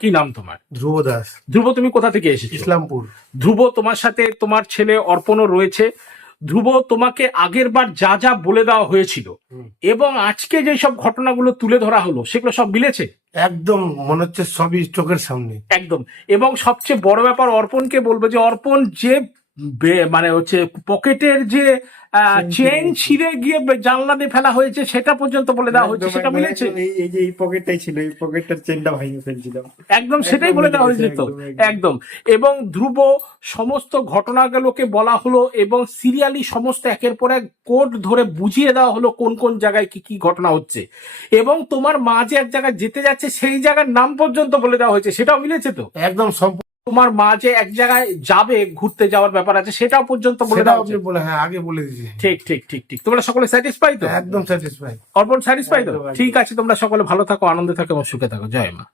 কি নাম তোমার? ধ্রুব দাস ধ্রুব তুমি কোথা থেকে এসেছ? ইসলামপুর। ধ্রুব তোমার সাথে তোমার ছেলে অর্পণও রয়েছে। ধ্রুব তোমাকে আগের বার যা যা বলে দেওয়া হয়েছিল এবং আজকে যে সব ঘটনাগুলো তুলে ধরা হলো সেগুলো সব মিলেছে? একদম মনে হচ্ছে সবই চোখের সামনে। একদম। এবং সবচেয়ে বড় ব্যাপার অর্পণকে বলব যে অর্পণ যে মানে হচ্ছে পকেটের যে চেন ছিঁড়ে গিয়ে জানলা দিয়ে ফেলা হয়েছে সেটা পর্যন্ত বলে দেওয়া হয়েছে সেটা মিলেছে? একদম, এই- যে এই পকেটটাই ছিল এই পকেটটার চেনটা ভাঙিয়ে ফেলছিলাম একদম সেটাই বলে দেওয়া হয়েছে তো। একদম। এবং ধ্রুব সমস্ত ঘটনাগুলোকে বলা হলো এবং সিরিয়ালি সমস্ত একের পর এক কোড ধরে বুঝিয়ে দেওয়া হলো কোন কোন জায়গায় কি কি ঘটনা হচ্ছে। এবং তোমার মা যে এক জায়গায় যেতে যাচ্ছে সেই জায়গার নাম পর্যন্ত বলে দেওয়া হয়েছে সেটাও মিলেছে তো? একদম সম্পূর্ণ তোমার মা যে এক জায়গায় যাবে ঘুরতে যাওয়ার ব্যাপার আছে সেটাও পর্যন্ত বলে দাও আপনি বলে হ্যাঁ আগে বলে দিয়েছি। ঠিক ঠিক ঠিক ঠিক। তোমরা সকলে স্যাটিসফাই তো? একদম স্যাটিসফাই অর্পণ স্যাটিসফাই তো। ঠিক আছে তোমরা সকলে ভালো থাকো আনন্দে থাকো এবং সুখে থাকো। জয় মা।